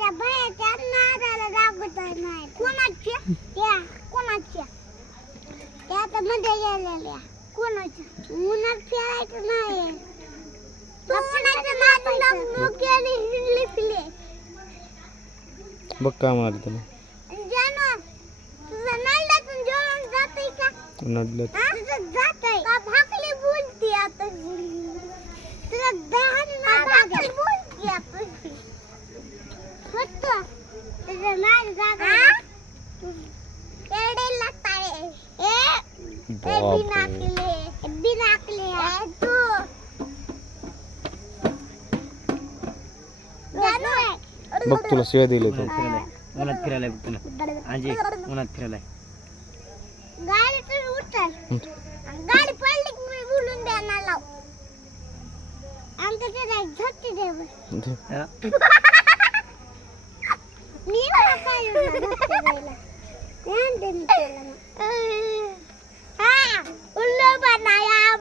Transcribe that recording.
त्या बायाच्या नादाला लागत नाही. कोणाच्या कोणाच्या त्या आता मध्ये गेलेल्या कोणाच्या उन्हात फिरायचं नाही. कोणाच्या नादाला लग्न केली हिंडली फिरले. बघ काय म्हणाले तुला जानो तुझं नळातून जेवण जातंय का? नडलं तुझं जातंय का? भाकली बोलती आता तुझं दहान भाकली बोलती आता फक्त तुझं नाद जागा एडे लागताय ए बिनाकले तू जानो बघ तुला शिवाय दिले तो उन्हात फिरायला बघ तुला आजी उन्हात फिरायला गाडीतून उतर गाडी पडली की मी बोलून देणार लाव आमच्या त्याला झटके दे मी मला काय झटके द्यायला.